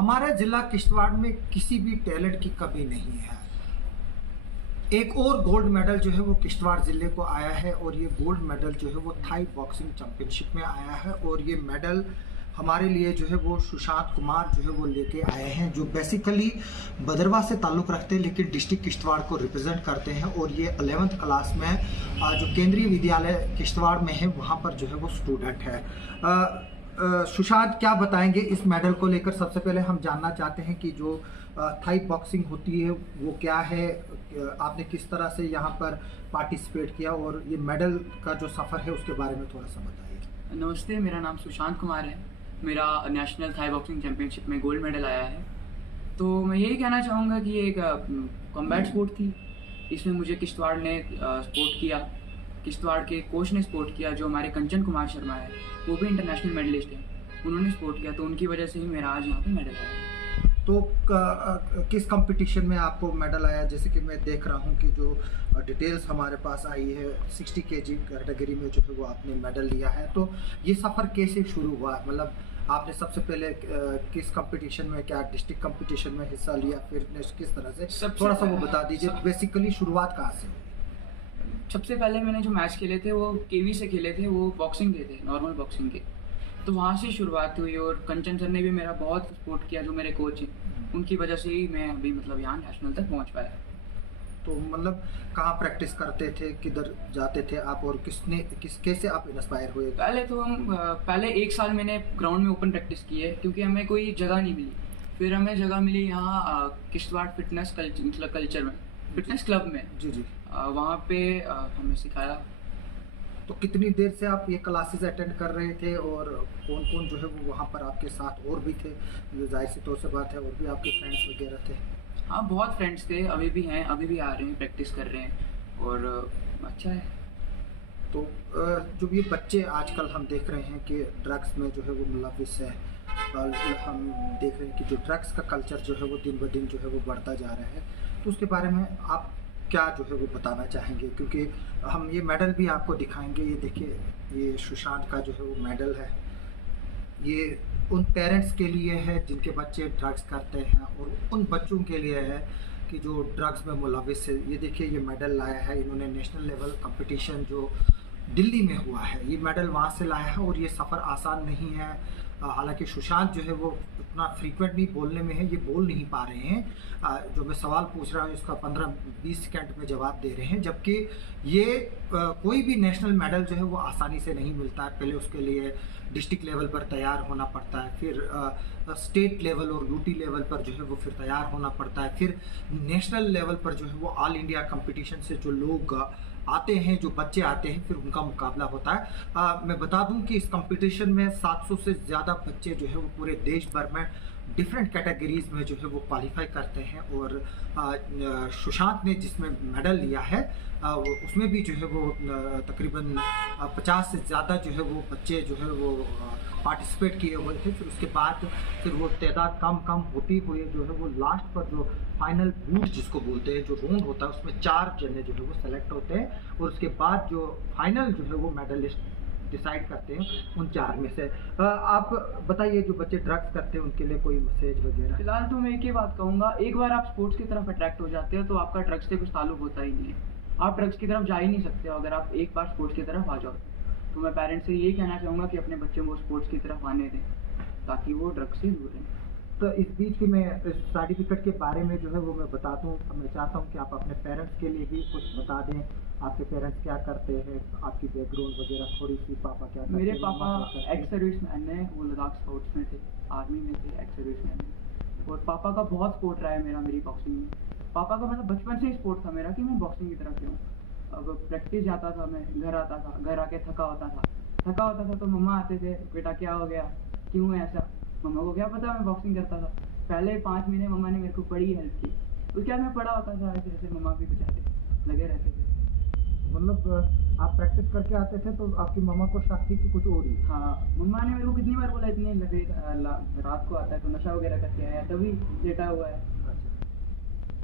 हमारे ज़िला किश्तवाड़ में किसी भी टैलेंट की कमी नहीं है। एक और गोल्ड मेडल जो है वो किश्तवाड़ ज़िले को आया है और ये गोल्ड मेडल जो है वो थाई बॉक्सिंग चैंपियनशिप में आया है और ये मेडल हमारे लिए जो है वो सुशांत कुमार जो है वो लेके आए हैं, जो बेसिकली भदरवा से ताल्लुक़ रखते हैं लेकिन डिस्ट्रिक्ट किश्तवाड़ को रिप्रेजेंट करते हैं और ये 11th क्लास में जो केंद्रीय विद्यालय किश्तवाड़ में है वहाँ पर जो है वो स्टूडेंट है। सुशांत क्या बताएंगे इस मेडल को लेकर? सबसे पहले हम जानना चाहते हैं कि जो थाई बॉक्सिंग होती है वो क्या है, आपने किस तरह से यहाँ पर पार्टिसिपेट किया और ये मेडल का जो सफ़र है उसके बारे में थोड़ा सा बताइए। नमस्ते, मेरा नाम सुशांत कुमार है। मेरा नेशनल थाई बॉक्सिंग चैम्पियनशिप में गोल्ड मेडल आया है। तो मैं यही कहना चाहूँगा कि ये एक कॉम्बैट स्पोर्ट थी। इसमें मुझे किश्तवाड़ ने सपोर्ट किया, किश्तवाड़ के कोच ने सपोर्ट किया, जो हमारे कंचन कुमार शर्मा है, वो भी इंटरनेशनल मेडलिस्ट हैं, उन्होंने सपोर्ट किया। तो उनकी वजह से ही मेरा आज यहाँ पे मेडल आया। तो किस कंपटीशन में आपको मेडल आया? जैसे कि मैं देख रहा हूँ कि जो डिटेल्स हमारे पास आई है 60 kg कैटेगरी में जो है वो आपने मेडल लिया है। तो ये सफ़र कैसे शुरू हुआ? मतलब आपने सबसे पहले किस कंपटीशन में, क्या डिस्ट्रिक्ट कंपटीशन में हिस्सा लिया, फिर किस तरह से, थोड़ा सा वो बता दीजिए। बेसिकली शुरुआत कहाँ से हुई? सबसे पहले मैंने जो मैच खेले थे वो केवी से खेले थे, वो बॉक्सिंग के थे, नॉर्मल बॉक्सिंग के। तो वहाँ से शुरुआत हुई और कंचन सर ने भी मेरा बहुत सपोर्ट किया, जो मेरे कोच हैं, उनकी वजह से ही मैं अभी मतलब यहाँ नेशनल तक पहुँच पाया। तो मतलब कहाँ प्रैक्टिस करते थे, किधर जाते थे आप और कैसे आप इंस्पायर हुए? पहले 1 साल मैंने ग्राउंड में ओपन प्रैक्टिस की है, क्योंकि हमें कोई जगह नहीं मिली। फिर हमें जगह मिली यहाँ किश्तवाड़ फिटनेस कल्चर में, फिटनेस क्लब में। जी। वहाँ पे हमें सिखाया। तो कितनी देर से आप ये क्लासेस अटेंड कर रहे थे और कौन कौन जो है वो वहाँ पर आपके साथ और भी थे? जाहिर सी तौर से बात है, और भी आपके फ्रेंड्स वगैरह थे? हाँ, बहुत फ्रेंड्स थे, अभी भी हैं, अभी भी आ रहे हैं, प्रैक्टिस कर रहे हैं और अच्छा है। तो जो ये बच्चे आजकल हम देख रहे हैं कि ड्रग्स में जो है वो मुलविस है, हम देख रहे हैं कि जो ड्रग्स का कल्चर जो है वो दिन ब दिन जो है वो बढ़ता जा रहा है, तो उसके बारे में आप क्या जो है वो बताना चाहेंगे? क्योंकि हम ये मेडल भी आपको दिखाएंगे। ये देखिए, ये सुशांत का जो है वो मेडल है। ये उन पेरेंट्स के लिए है जिनके बच्चे ड्रग्स करते हैं और उन बच्चों के लिए है कि जो ड्रग्स में मुलविस है। ये देखिए, ये मेडल लाया है इन्होंने नेशनल लेवल कंपटीशन जो दिल्ली में हुआ है, ये मेडल वहाँ से लाया है और ये सफ़र आसान नहीं है। हालांकि सुशांत जो है वो उतना फ्रीक्वेंटली बोलने में है, ये बोल नहीं पा रहे हैं। जो मैं सवाल पूछ रहा हूँ इसका 15-20 सेकंड में जवाब दे रहे हैं, जबकि ये कोई भी नेशनल मेडल जो है वो आसानी से नहीं मिलता है। पहले उसके लिए डिस्ट्रिक्ट लेवल पर तैयार होना पड़ता है, फिर स्टेट लेवल और यूटी लेवल पर जो है वो फिर तैयार होना पड़ता है, फिर नेशनल लेवल पर जो है वो ऑल इंडिया कंपटीशन से जो लोग आते हैं, जो बच्चे आते हैं, फिर उनका मुकाबला होता है। मैं बता दूं कि इस कंपटीशन में 700 से ज़्यादा बच्चे जो है वो पूरे देश भर में डिफरेंट कैटेगरीज में जो है वो क्वालिफाई करते हैं और सुशांत ने जिसमें मेडल लिया है उसमें भी जो है वो तकरीबन 50 से ज़्यादा जो है वो बच्चे जो है वो पार्टिसिपेट किए हुए थे। फिर उसके बाद फिर वो तादाद कम होती हुई जो है वो लास्ट पर जो फाइनल बूट जिसको बोलते हैं, जो राउंड होता है, उसमें 4 जने जो है वो सेलेक्ट होते हैं और उसके बाद जो फाइनल जो है वो मेडलिस्ट डिसाइड करते हैं उन 4 में से। आप बताइए, जो बच्चे ड्रग्स करते हैं उनके लिए कोई मैसेज वगैरह? फिलहाल तो मैं एक ही बात कहूँगा, एक बार आप स्पोर्ट्स की तरफ अट्रैक्ट हो जाते हो तो आपका ड्रग्स से कुछ ताल्लुक होता ही नहीं है। आप ड्रग्स की तरफ जा ही नहीं सकते हो अगर आप एक बार स्पोर्ट्स की तरफ आ जाओ। तो मैं पेरेंट्स से यही कहना चाहूँगा कि अपने बच्चों को स्पोर्ट्स की तरफ आने दें ताकि वो ड्रग्स से दूर रहें। तो इस बीच की मैं इस सर्टिफिकेट के बारे में जो है वो मैं बता दूँ। मैं चाहता हूँ कि आप अपने पेरेंट्स के लिए भी कुछ बता दें। आपके पेरेंट्स क्या करते हैं, आपकी बैकग्राउंड वगैरह थोड़ी सी, पापा क्या करते हैं? मेरे पापा एक्स सर्विस मैन हैं, वो लद्दाख स्काउट्स में थे, आर्मी में थे, एक्स सर्विस मैन है। और पापा का बहुत सपोर्ट रहा है मेरा मेरी बॉक्सिंग में। पापा का मतलब बचपन से ही सपोर्ट था मेरा कि मैं बॉक्सिंग की तरफ जाऊँ। अब प्रैक्टिस जाता था, मैं घर आता था, घर आके थका होता था तो मम्मा आते थे, बेटा क्या हो गया, क्यों है ऐसा? मम्मा को क्या पता मैं बॉक्सिंग करता था। पहले 5 महीने मम्मा ने मेरे को बड़ी हेल्प की। उसके बाद मैं पढ़ा होता था, ऐसे ऐसे मम्मा भी बचाते लगे रहते थे। मतलब आप प्रैक्टिस करके आते थे तो आपकी मम्मा को शक थी कि कुछ और ही? हाँ, मम्मा ने मेरे को कितनी बार बोला, इतने लगे रात को आता है तो नशा वगैरह करके आया, तभी लेटा हुआ है।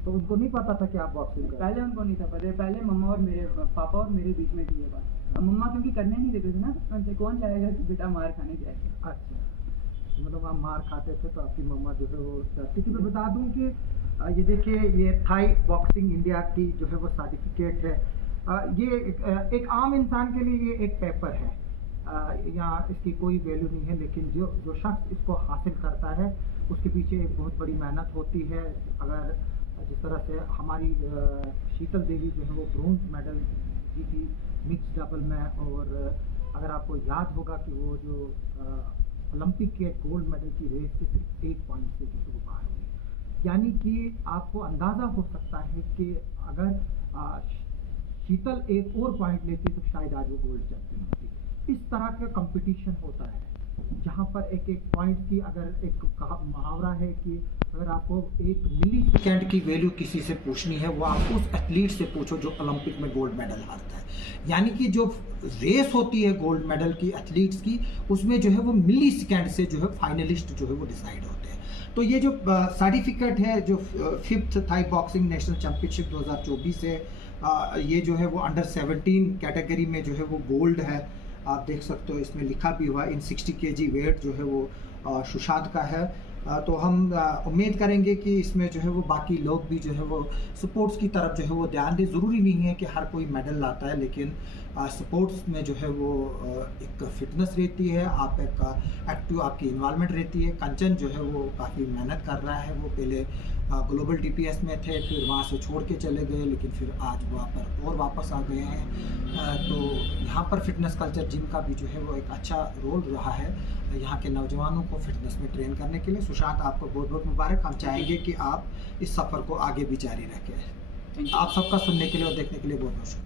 तो उनको नहीं पता था कि आप बॉक्सिंग कर? पहले उनको नहीं था पता, पहले मम्मा और मेरे पापा और मेरे बीच में थी ये बात। अब मम्मा क्योंकि करने नहीं देते थे ना बचपन से, कौन चाहेगा कि बेटा मार खाने जाए। अच्छा, मतलब आप मार खाते थे तो आपकी मम्मा जो है वो डरती थी। मैं बता दूं कि ये देखिए, ये थाई बॉक्सिंग इंडिया की जो है वो सर्टिफिकेट है। ये एक आम इंसान के लिए ये एक पेपर है, यहाँ इसकी कोई वैल्यू नहीं है, लेकिन जो जो शख्स इसको हासिल करता है उसके पीछे एक बहुत बड़ी मेहनत होती है। अगर जिस तरह से हमारी शीतल देवी जो है वो ब्रोंज मेडल जीती मिक्स डबल में, और अगर आपको याद होगा कि वो जो ओलंपिक के गोल्ड मेडल की रेस से सिर्फ 1 पॉइंट से जो है वो बाहर हुई। यानी कि आपको अंदाज़ा हो सकता है कि अगर शीतल एक और पॉइंट लेती तो शायद आज वो गोल्ड चैंपियन होती। इस तरह का कंपटीशन होता है जहाँ पर एक एक पॉइंट की, अगर एक मुहावरा है कि अगर आपको 1 मिली सेकेंड की वैल्यू किसी से पूछनी है, वो आप उस एथलीट से पूछो जो ओलंपिक में गोल्ड मेडल हारता है। यानी कि जो रेस होती है गोल्ड मेडल की एथलीट्स की, उसमें जो है वो मिली सेकेंड से जो है फाइनलिस्ट जो है वो डिसाइड होते हैं। तो ये जो सर्टिफिकेट है, जो 5th Thai boxing national championship 2024 है, ये जो है वो अंडर 17 कैटेगरी में जो है वो गोल्ड है। आप देख सकते हो इसमें लिखा भी हुआ इन 60 kg वेट जो है वो सुशांत का है। तो हम उम्मीद करेंगे कि इसमें जो है वो बाकी लोग भी जो है वो स्पोर्ट्स की तरफ जो है वो ध्यान दें। ज़रूरी नहीं है कि हर कोई मेडल लाता है, लेकिन स्पोर्ट्स में जो है वो एक फिटनेस रहती है, आप एक एक्टिव आपकी इन्वॉल्वमेंट रहती है। कंचन जो है वो काफ़ी मेहनत कर रहा है, वो पहले ग्लोबल DPS में थे, फिर वहाँ से छोड़ के चले गए, लेकिन फिर आज वहाँ पर और वापस आ गए हैं। तो यहाँ पर फिटनेस कल्चर जिम का भी जो है वो एक अच्छा रोल रहा है यहाँ के नौजवानों को फिटनेस में ट्रेन करने के लिए। सुशांत, आपको बहुत बहुत मुबारक। हम चाहेंगे कि आप इस सफ़र को आगे भी जारी रखें। आप सबका सुनने के लिए और देखने के लिए बहुत बहुत शुक्रिया।